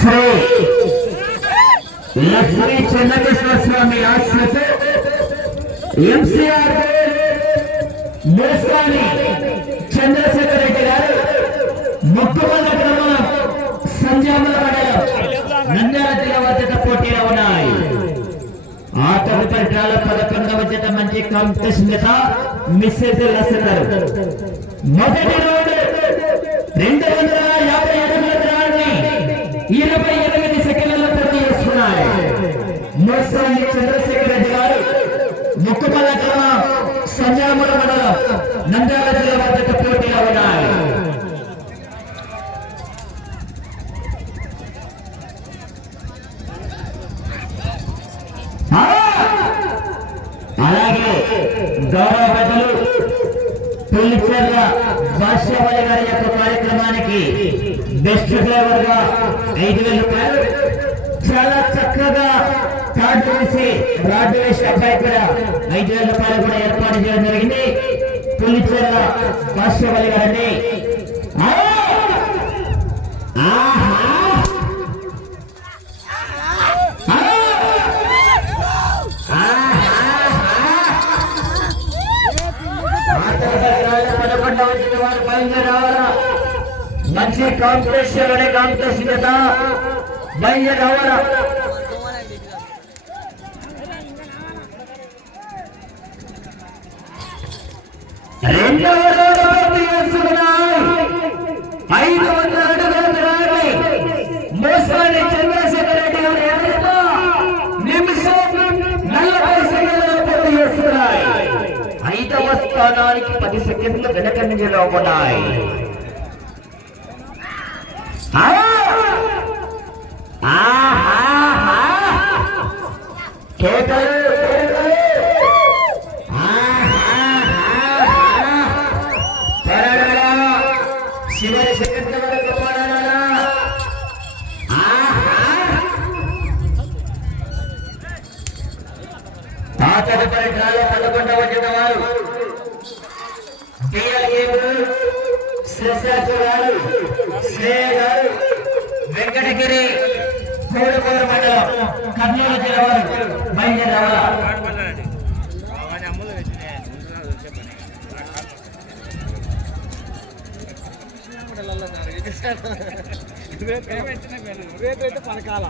శ్రీ లక్ష్మీ చెన్నకేశ్వర స్వామి ఆశ్రతో MCR మోసాని Chandrasekhar Reddy గారు ముక్కుమల్ల గ్రామం సంజామల మండలం నంద్యాల జిల్లా వద్ద పోటీలో ఉన్నాయి. ఆ తదుపరి డ్రాలో 11వ జత మంచి కాంపిటీషన్ జత మిస్సెస్ లసందర్ మొదటి రౌండ్ 250 అడుగుల డ్రాని 28 సెకండ్లలో పూర్తి చేస్తున్నాయి. మోసాని చంద్రశేఖర్ రెడ్డి గారు ముక్కుమల్ల గ్రామం సంజామల మండలం నంద్యాల జిల్లా వద్ద పోటీలో ఉన్నాయి. అలాగే గౌరవ పెద్దలు పులిచెర్ల భాష్యవల్లి గారి యొక్క కార్యక్రమానికి బెస్ట్ డ్రైవర్ గా 5,000 రూపాయలు, చాలా చక్కగా తాడు వేసి రాడ్డు వేసి అబ్బాయి కూడా 5,000 రూపాయలు కూడా ఏర్పాటు చేయడం జరిగింది. పులిచెర్ల భాష్యవల్లి గారిని మంచి కాంపిటీషన్ అనే కాంపిటీషన్ కదా బయలుదేరి రావాలా. రెండవ రౌండ్ వేసుకున్నాయి. 500 అడుగుల దూరాన్ని మోసాని చంద్రశేఖర్ రెడ్డి గారు నిమిషం 40 సెకండ్లలో పూర్తి చేస్తున్నాయి. 5వ స్థానానికి 10 సెకండ్లు వెనకంజలో ఉన్నాయి. చివరి సెకండ్ల వరకు తదుపరి డ్రాలో 11వ జత వారు శ్రేయ గారు వెంకటగిరి కోడుకోరు మండలం కర్నూలు జిల్లా వారు బయలుదేరి రావాలా. పనకాల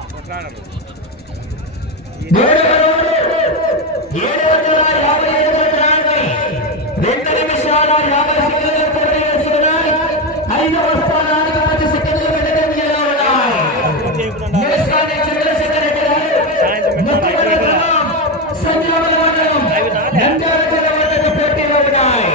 2 నిమిషాల 50 సెకండ్లు పూర్తి చేస్తున్నాయి. 5వ స్థానానికి 10 సెకండ్లు వెనకంజలో ఉన్నాయి. మోసాని చంద్రశేఖర్ రెడ్డి గారు ముక్కుమల్ల గ్రామం సంజామల మండలం నంద్యాల జిల్లా వద్ద పోటీలో ఉన్నాయి.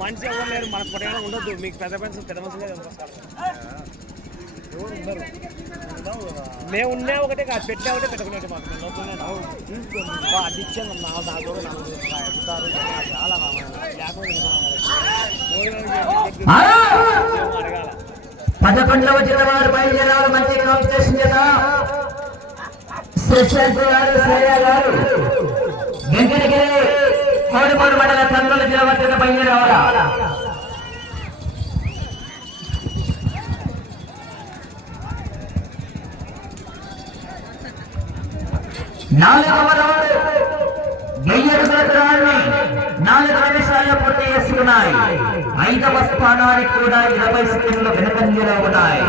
మనిషి ఎవరు లేరు, మనకు పొట్టగా ఉండొద్దు. మీకు పెద్ద మనుషులే మేము ఉన్నా ఒకటే కాదు, పెట్టినా ఒకటే పెట్టుకునేట్టు మాకు అడిచ్చాను. నా కూడా ఎత్తుతారు చాలా అడగాల. 11వ జత వారు బయలుదేరారు. మంచి కాంపిటీషన్ జత శ్రేయ గారు వెంకటగిరి కోడుమూరు మండల కర్నూలు జిల్లా వద్ద బయలుదేరావాలా. 4వ రౌండ్ 1000 అడుగుల దూరాన్ని 4 నిమిషాల్లో పూర్తి చేసుకున్నాయి. 5వ స్థానానికి కూడా 20 సెకండ్లు వెనకంజలో ఉన్నాయి.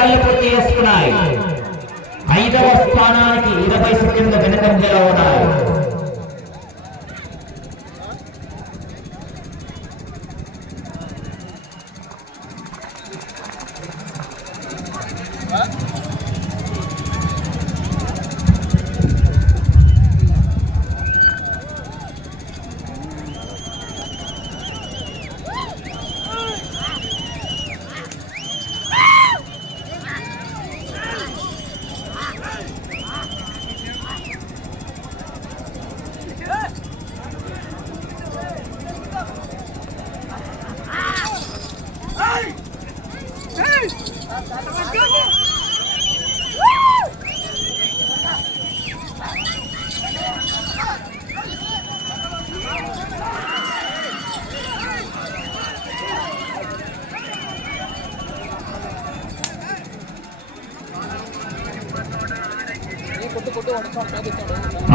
నిమిషాల్లో పూర్తి చేసుకున్నాయి. 5వ స్థానానికి 20 సెకండ్ల వెనుకంజలో ఉన్నాయి.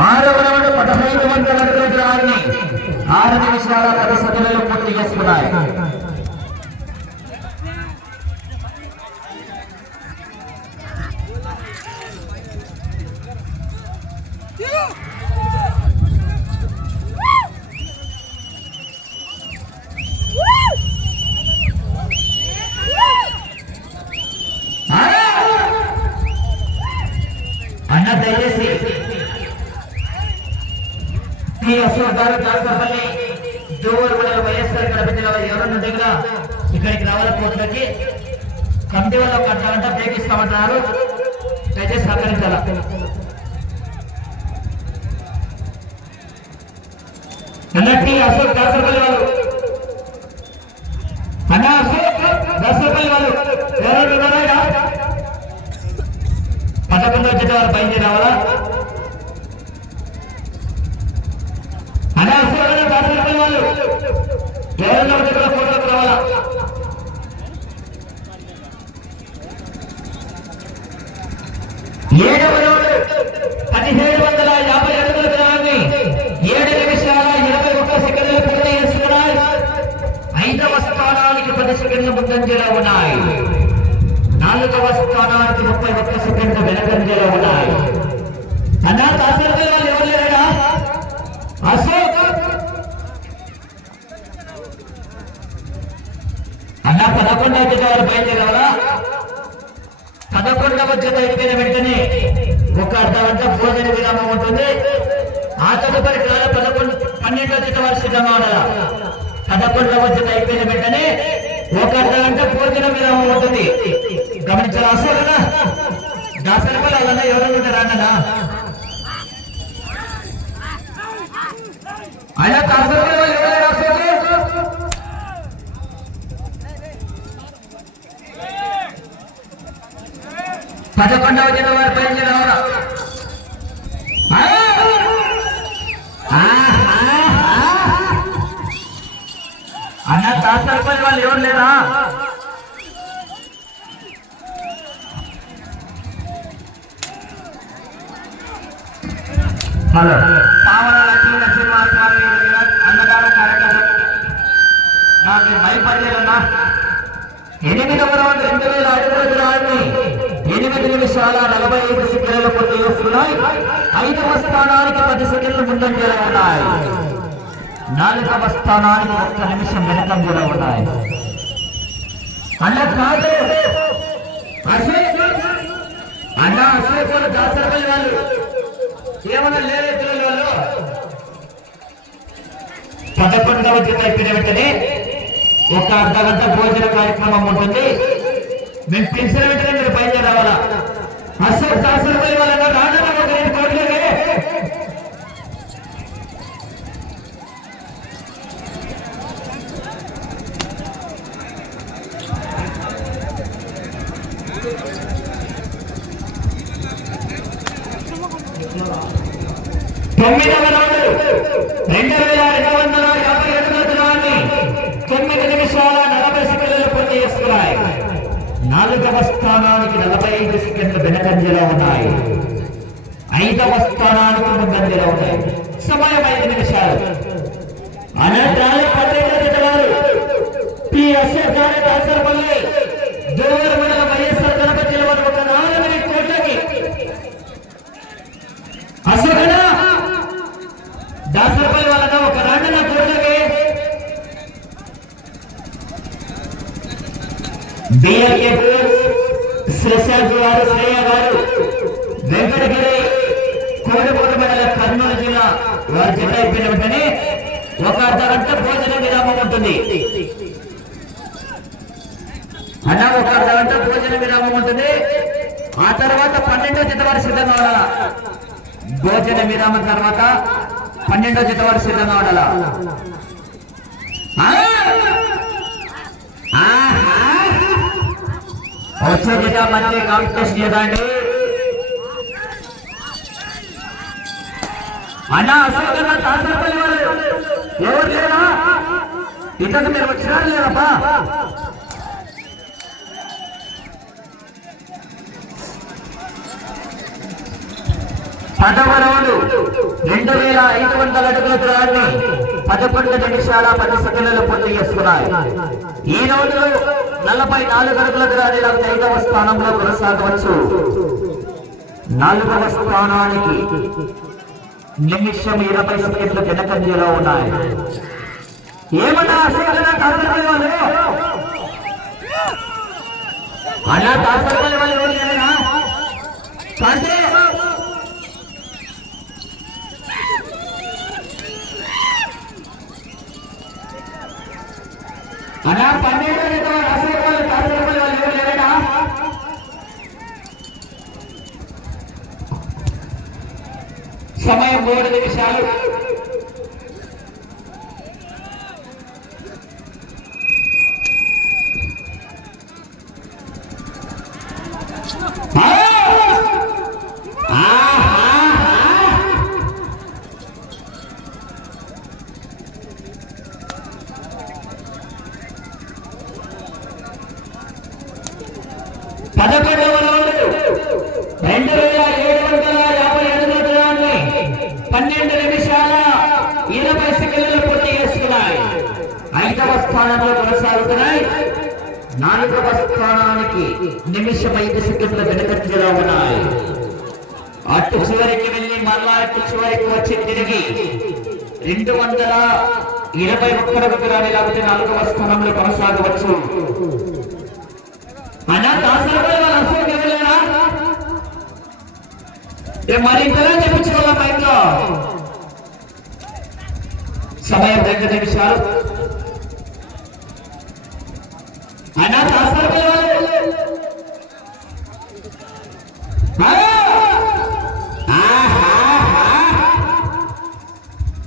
ఆరవ రౌండ్ 15 గంటల దూరాన్ని 6 నిమిషాల 10 సెకండ్లలో పూర్తి చేసుకున్నాయి. అన్న దయచేసి ఈ అశోక్ గారు దాసపల్లి జోవర్ వల్ల వైఎస్ఆర్ కడప జిల్లా ఎవరన్నా దగ్గర ఇక్కడికి రావాలనుకుంటున్నకి కమిటీ వల్ల ఒక అర్ధగంట బ్రేక్ ఇస్తామంటున్నారు. దయచేసి సహకరించాలా. అన్నట్టు అశోక్ దాసపల్లి వాళ్ళు అన్న అశోక్ దాసపల్లి వాళ్ళు ఎవరన్నా 11వ జత వారు బయలుదేరి రావాలా. అన్నా దాసపల్లి వాళ్ళు ఎవరన్నా దగ్గర ఫోటోకి రావాలా. ఏడవ రౌండ్ 1750 అడుగుల దూరాన్ని 7 నిమిషాల 21 సెకండ్లు పూర్తి చేసుకున్నాయి. 5వ స్థానానికి 10 సెకండ్ల ముందంజలో ఉన్నాయి. 4వ స్థానానికి 31 సెకండ్ల వెనకంజలో ఉన్నాయి. అన్నా దాసపల్లి వాళ్ళు ఎవరు లేరా అశోక్ అన్న 11వ జత వారు బయలుదేరాలా. 11వ జత అయిపోయిన వెంటనే ఒక అర్ధగంట భోజన విరామం ఉంటుంది. ఆ తదుపరి 12వ జత వారు సిద్ధంగా ఉండాలా. 11వ జత అయిపోయిన వెంటనే ఒక అర్ధగంట భోజన విరామం ఉంటుంది. గమనించాలి. అశోక్ దాసరపల్లి వాళ్ళ ఎవరు ఉంటారా అన్నదా ఆయన దాసరపల్లి వాళ్ళు ఎవరైనా అశోక్ 11వ జత వారు బయలుదేరి రావాలా. అన్న దాసరపల్లి వాళ్ళు ఎవరు లేరా. హలో పావన లక్ష్మీ నరసింహస్వామి అన్నదాన కార్యక్రమం నాకు భయపడలేదన్నా. 8వ రౌండ్ 2000 అడుగుల దూరాన్ని 8 నిమిషాల 45 సెకండ్లు పూర్తి చేసుకున్నాయి. 5వ స్థానానికి 10 సెకండ్లు ముందంజలో ఉన్నాయి. 4వ స్థానానికి 1 నిమిషం వెనకంజలో ఉన్నాయి. అన్న కాదు అశోక్ అన్న అశోక్ వాళ్ళు దాసరపల్లి వాళ్ళు ఏమన్నా లేరు. 11వ జత అయిపోయిన వెంటనే ఒక అర్ధగంట భోజన కార్యక్రమం ఉంటుంది. మేము పిలిచిన వెంటనే మీరు బయలుదేరి రావాలా. అశోక్ దాసరపల్లి వాళ్ళ రాజు ఒక 2 కోట్లకే 9వ రౌండ్ 2250 అడుగుల దూరాన్ని 9 నిమిషాల 40 సెకండ్లలో పూర్తి చేసుకున్నాయి. 4వ స్థానానికి 45 సెకండ్లు వెనకంజలో ఉన్నాయి. 5వ స్థానానికి ముందంజలో ఉన్నాయి. సమయం 5 నిమిషాలు. అనంతరాలు 15 జతవారు పి అశోక్ గారి దాసరపల్లి జోవర్ మండలం వైఎస్ఆర్ కడప జిల్లా దాసరపల్లి వాళ్ళగా ఒక రాండి నా కోట్లకి బిఎల్కే శశాంత్ గారు శ్రేయ గారు వెంకటగిరి కోడికోట మండలం కర్నూలు జిల్లా వారి జిల్లా అయిపోయిన వెంటనే ఒక అర్ధగంట భోజన విరామం ఉంటుంది అన్న ఒక అర్ధగంట భోజన విరామం ఉంటుంది ఆ తర్వాత 12వ జత వారు సిద్ధంగా ఉండాల భోజన విరామం తర్వాత 12వ జత వారు సిద్ధంగా ఉండాల వచ్చే జత మధ్య కాంపిటీషన్ చేద్దాండి అన్న అసలు దాసరపల్లి వాళ్ళు ఎవరు లేరా ఇతను మీరు వచ్చినారు లేరప్పా పదవరవులు 2500 అడుగుల దూరాన్ని 11 నిమిషాల 10 సెకండ్లలో పూర్తి చేసుకున్నారు. ఈ రోజు 44 అడుగుల దూరాన్ని 5వ స్థానంలో కొనసాగవచ్చు. 4వ స్థానానికి నిమిషం 20 సెకండ్లు వెనకంజలో ఉన్నాయి. ఏమన్నా దాసరపల్లి వాళ్ళు అలా దాసరపల్లి వాళ్ళు ఎవరు లేదన్నా అంటే అలా 12 దాసరపల్లి వాళ్ళు ఎవరు లేదన్నా సమయం 3 నిమిషాలు నిమిషం 5 సెకండ్ల వెనకంజలో ఉన్నాయి. అటు చివరికి వెళ్ళి మళ్ళా అటు చివరికి వచ్చి తిరిగి 221 అడుగులు లేకపోతే 4వ స్థానంలో కొనసాగవచ్చు. అన్నా దాసరపల్లి వాళ్ళు అసలు వెళ్ళలేరా మరి ఇంతలా చెప్పించుకోవాలా మైండ్లో సమయం 2 నిమిషాలు. అన్నా దాసరపల్లి వాళ్ళు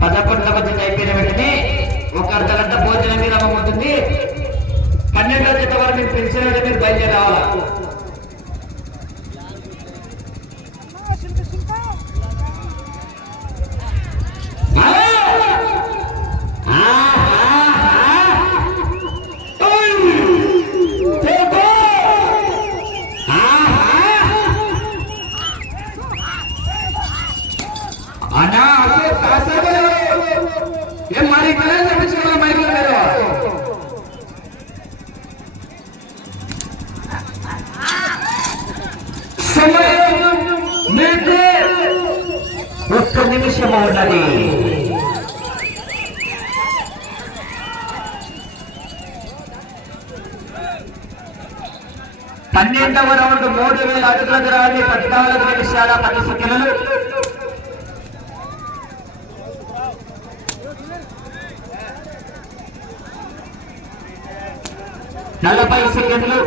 11వ జత అయిపోయిన వెంటనే ఒక అర్ధగంట భోజన విరామం ఉంటుంది. 12వ జత వరకు మీరు పిలిచిన వెంటనే మీరు బయలుదేరి రావాలా. ఒక్క నిమిషం ఉన్నది. పన్నెండవ రౌండ్ 3000 అడుగుల దూరాన్ని 14 నిమిషాల 10 సెకండ్లు. నలభై సెకండ్లు.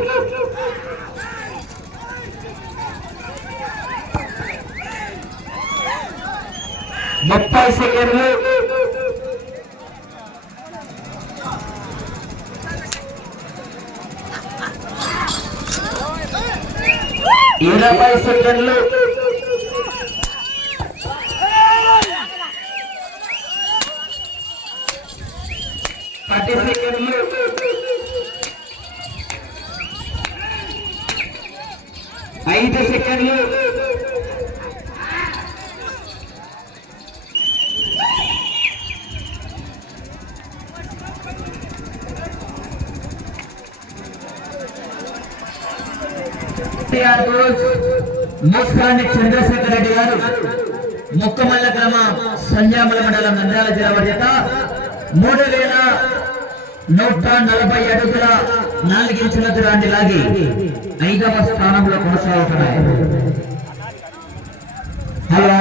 30 సెకండ్లు. 20 సెకండ్లు. 10 సెకండ్లు. 5 సెకండ్లు. 6 ముస్తాని చంద్రశేఖర్ రెడ్డి గారు ముక్కమల్ల గ్రామం సంజామల మండలం నంద్యాల జిల్లా వారి జత 3140 అడుగుల 4 ఇంచుల దూరాన్ని లాగి 5వ స్థానంలో కొనసాగుతున్నాయి. హలో